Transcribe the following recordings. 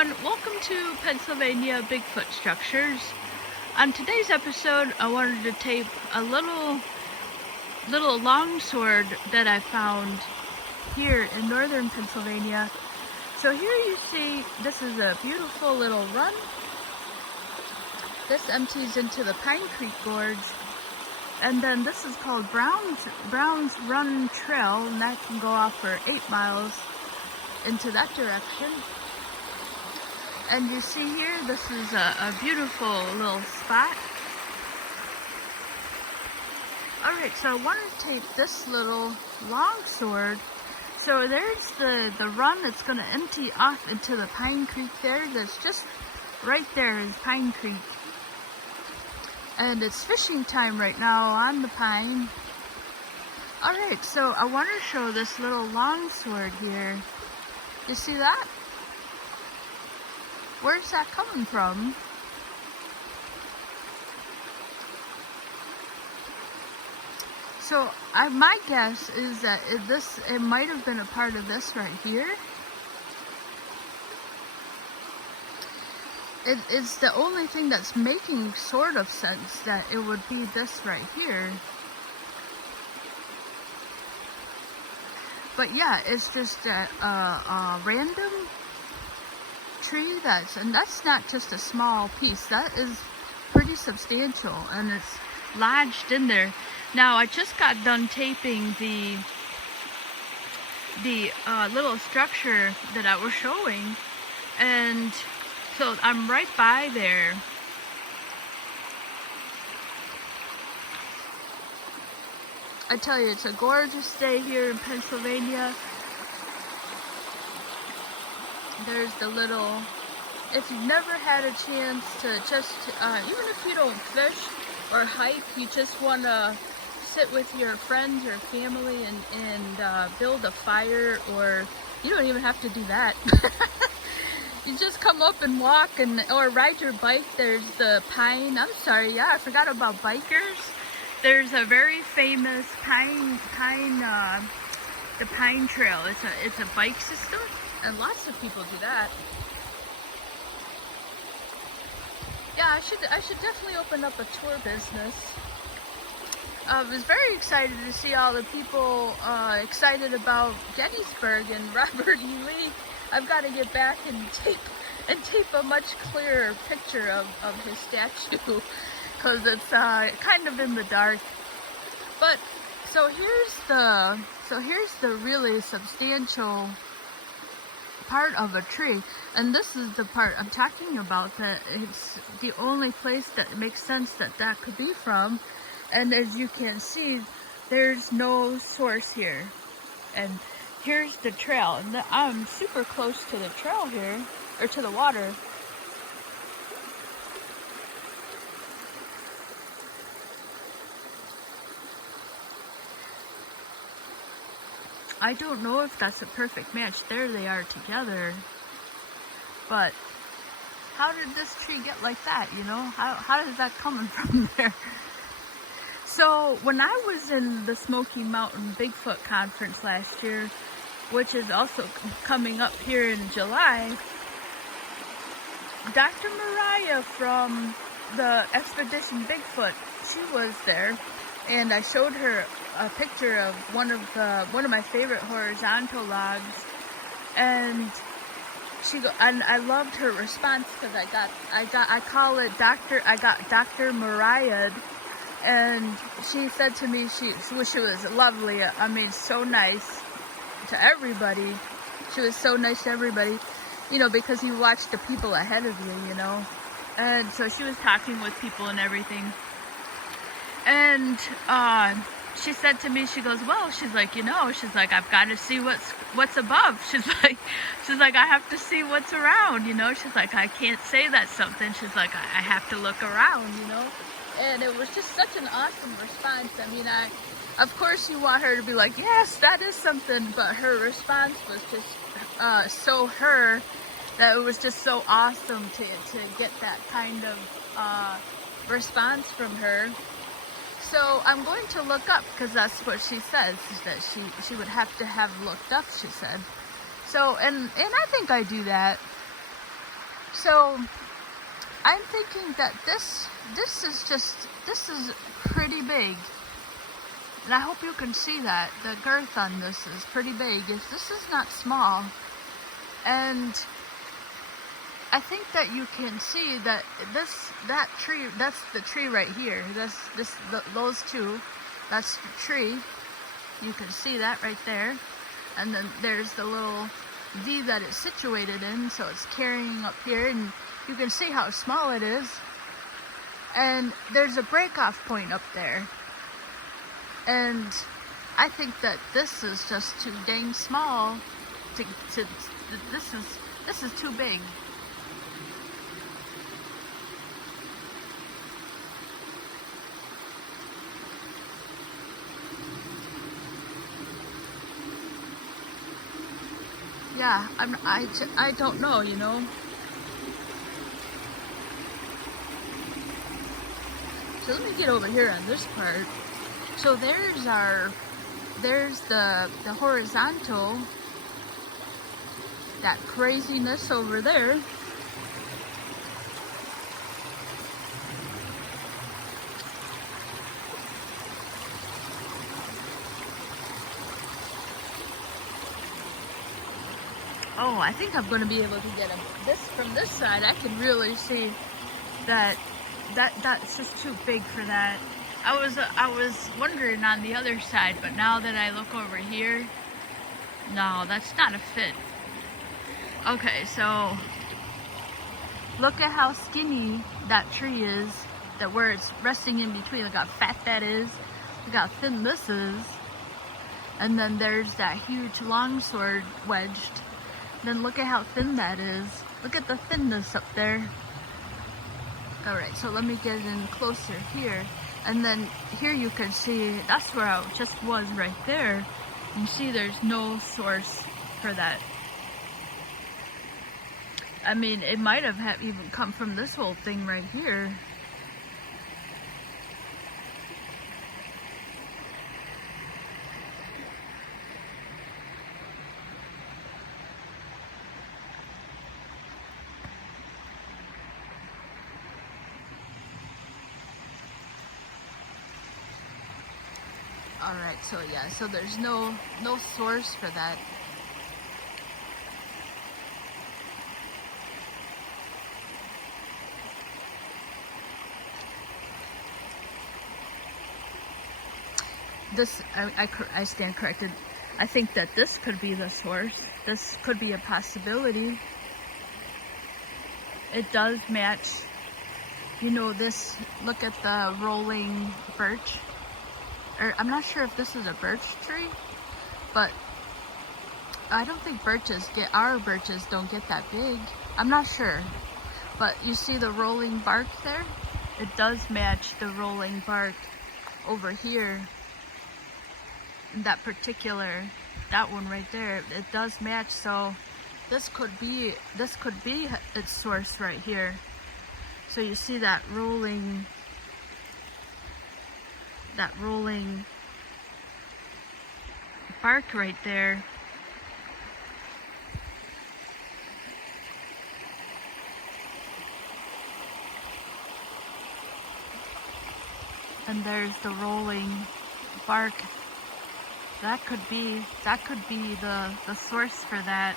everyone, welcome to Pennsylvania Bigfoot Structures. On today's episode, I wanted to tape a little longsword that I found here in northern Pennsylvania. So here you see, this is a beautiful little run. This empties into the Pine Creek Gorge. And then this is called Brown's Run Trail, and that can go off for 8 miles into that direction. And you see here, this is a beautiful little spot. Alright, so I wanted to take this little longsword. So there's the run that's going to empty off into the Pine Creek there. There's just right there is Pine Creek. And it's fishing time right now on the Pine. Alright, so I want to show this little longsword here. You see that? Where's that coming from? So my guess is that it might have been a part of this right here. It's the only thing that's making sort of sense that it would be this right here. But yeah, it's just a random tree and that's not just a small piece. That is pretty substantial, and it's lodged in there. Now I just got done taping the little structure that I was showing, and so I'm right by there. I tell you, it's a gorgeous day here in Pennsylvania. There's the little, if you've never had a chance to just, even if you don't fish or hike, you just want to sit with your friends or family and build a fire, or you don't even have to do that. You just come up and walk or ride your bike. There's the Pine, I forgot about bikers. There's a very famous the Pine Trail. It's a bike system, and lots of people do that. Yeah, I should definitely open up a tour business. I was very excited to see all the people excited about Gettysburg and Robert E. Lee. I've got to get back and tape a much clearer picture of his statue, because it's kind of in the dark. But so here's the really substantial part of a tree, and this is the part I'm talking about, that it's the only place that makes sense that could be from. And as you can see, there's no source here, and here's the trail, and I'm super close to the trail here, or to the water. I don't know if that's a perfect match. There they are together. But how did this tree get like that, you know? How is that coming from there? So when I was in the Smoky Mountain Bigfoot Conference last year, which is also coming up here in July, Dr. Mariah from the Expedition Bigfoot, she was there, and I showed her a picture of one of my favorite horizontal logs, and I loved her response, because I got Dr. Mariah, and she said to me, she was lovely. I mean, so nice to everybody. She was so nice to everybody, you know, because you watch the people ahead of you, you know. And so she was talking with people and everything. And she said to me, she goes, well, she's like, you know, she's like, I've got to see what's above. She's like, I have to see what's around, you know. She's like, I can't say that's something. She's like, I have to look around, you know. And it was just such an awesome response. I mean, of course you want her to be like, yes, that is something, but her response was just so her, that it was just so awesome to get that kind of response from her. So I'm going to look up, because that's what she says, is that she would have to have looked up, she said. So, and I think I do that. So I'm thinking that this is pretty big. And I hope you can see that. The girth on this is pretty big. This is not small. And I think that you can see that that tree, that's the tree right here. Those two, that's the tree. You can see that right there. And then there's the little V that it's situated in, so it's carrying up here, and you can see how small it is. And there's a break-off point up there. And I think that this is just too dang small this is too big. Yeah, I don't know, you know. So let me get over here on this part. So there's the horizontal, that craziness over there. Oh, I think I'm going to be able to get this from this side. I can really see that that's just too big for that. I was wondering on the other side, but now that I look over here, no, that's not a fit. Okay, so look at how skinny that tree is, that where it's resting in between. Look how fat that is. Look how thin this is. And then there's that huge longsword wedged. Then look at how thin that is. Look at the thinness up there. Alright, so let me get in closer here. And then here you can see, that's where I just was right there. You see there's no source for that. I mean, it might have even come from this whole thing right here. Alright, so yeah, so there's no source for that. This, I stand corrected. I think that this could be the source. This could be a possibility. It does match, you know, this, look at the rolling birch. Or, I'm not sure if this is a birch tree, but I don't think our birches don't get that big. I'm not sure, but you see the rolling bark there? It does match the rolling bark over here. That one right there, it does match. So this could be its source right here. So you see that rolling bark right there. And there's the rolling bark. That could be the source for that.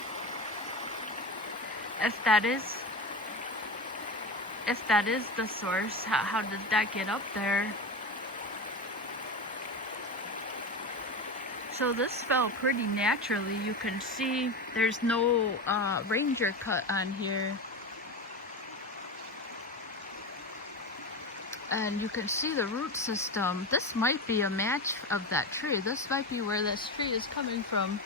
If that is the source, how did that get up there? So this fell pretty naturally. You can see there's no ranger cut on here. And you can see the root system. This might be a match of that tree. This might be where this tree is coming from.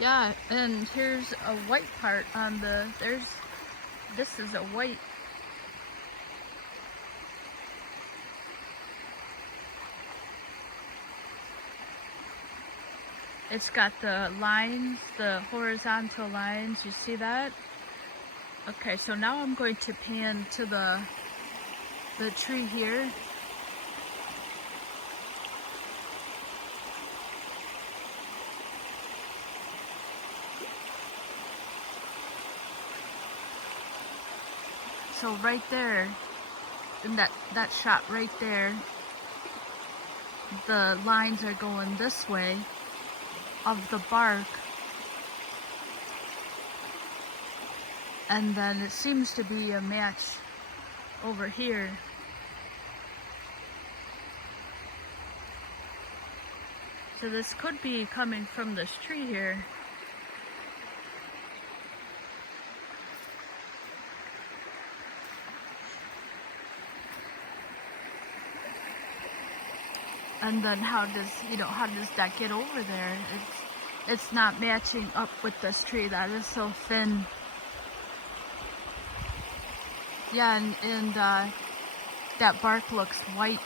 Yeah, and here's a white part on this is a white. It's got the lines, the horizontal lines, you see that? Okay, so now I'm going to pan to the tree here. so right there, in that shot right there, the lines are going this way of the bark. And then it seems to be a match over here. So this could be coming from this tree here. And then how does that get over there? It's not matching up with this tree. That is so thin. Yeah, and that bark looks white.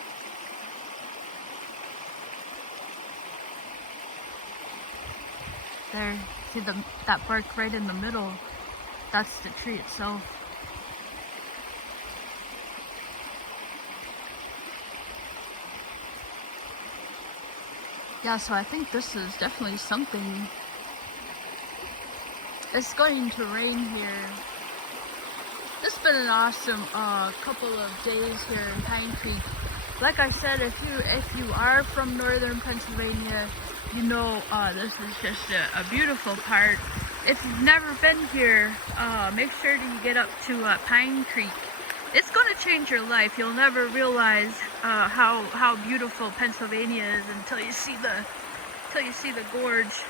There, see that bark right in the middle? That's the tree itself. Yeah, so I think this is definitely something. It's going to rain here. It's been an awesome couple of days here in Pine Creek. Like I said, if you are from northern Pennsylvania, you know this is just a beautiful part. If you've never been here, make sure that you get up to Pine Creek. It's going to change your life. You'll never realize how beautiful Pennsylvania is until you see the gorge.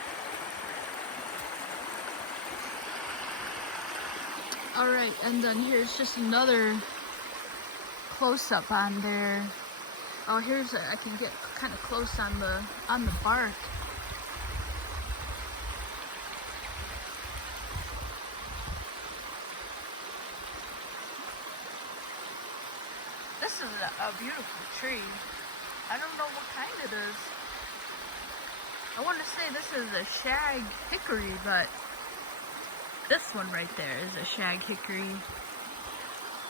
All right, and then here's just another close-up on there. Oh, I can get kind of close on the bark. This is a beautiful tree. I don't know what kind it is. I want to say this is a shag hickory, but this one right there is a shag hickory.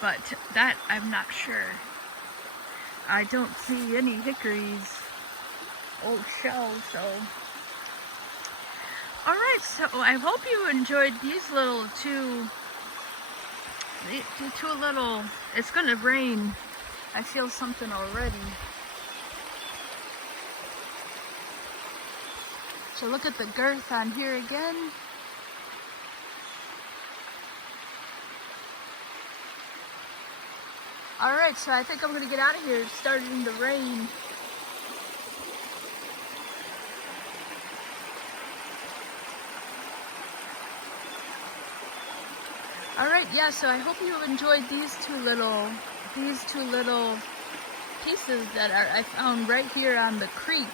But that, I'm not sure. I don't see any hickories, old shells, so. Alright, so I hope you enjoyed these little it's gonna rain. I feel something already. So look at the girth on here again. Alright, so I think I'm gonna get out of here. It's starting to rain. Alright, yeah, so I hope you enjoyed these two little pieces that I found right here on the creek.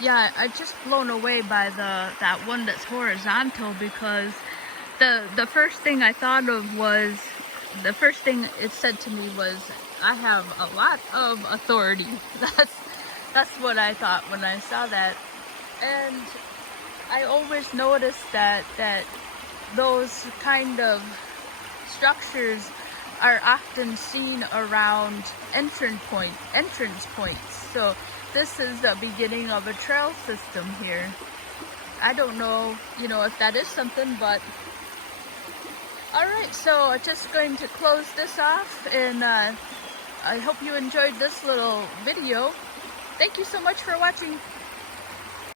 Yeah, I'm just blown away by that one that's horizontal, because the first thing I thought of was, the first thing it said to me was, I have a lot of authority. That's what I thought when I saw that. And I always noticed that those kind of structures are often seen around entrance points. So this is the beginning of a trail system here. I don't know, if that is something, but alright, so I'm just going to close this off, and I hope you enjoyed this little video. Thank you so much for watching.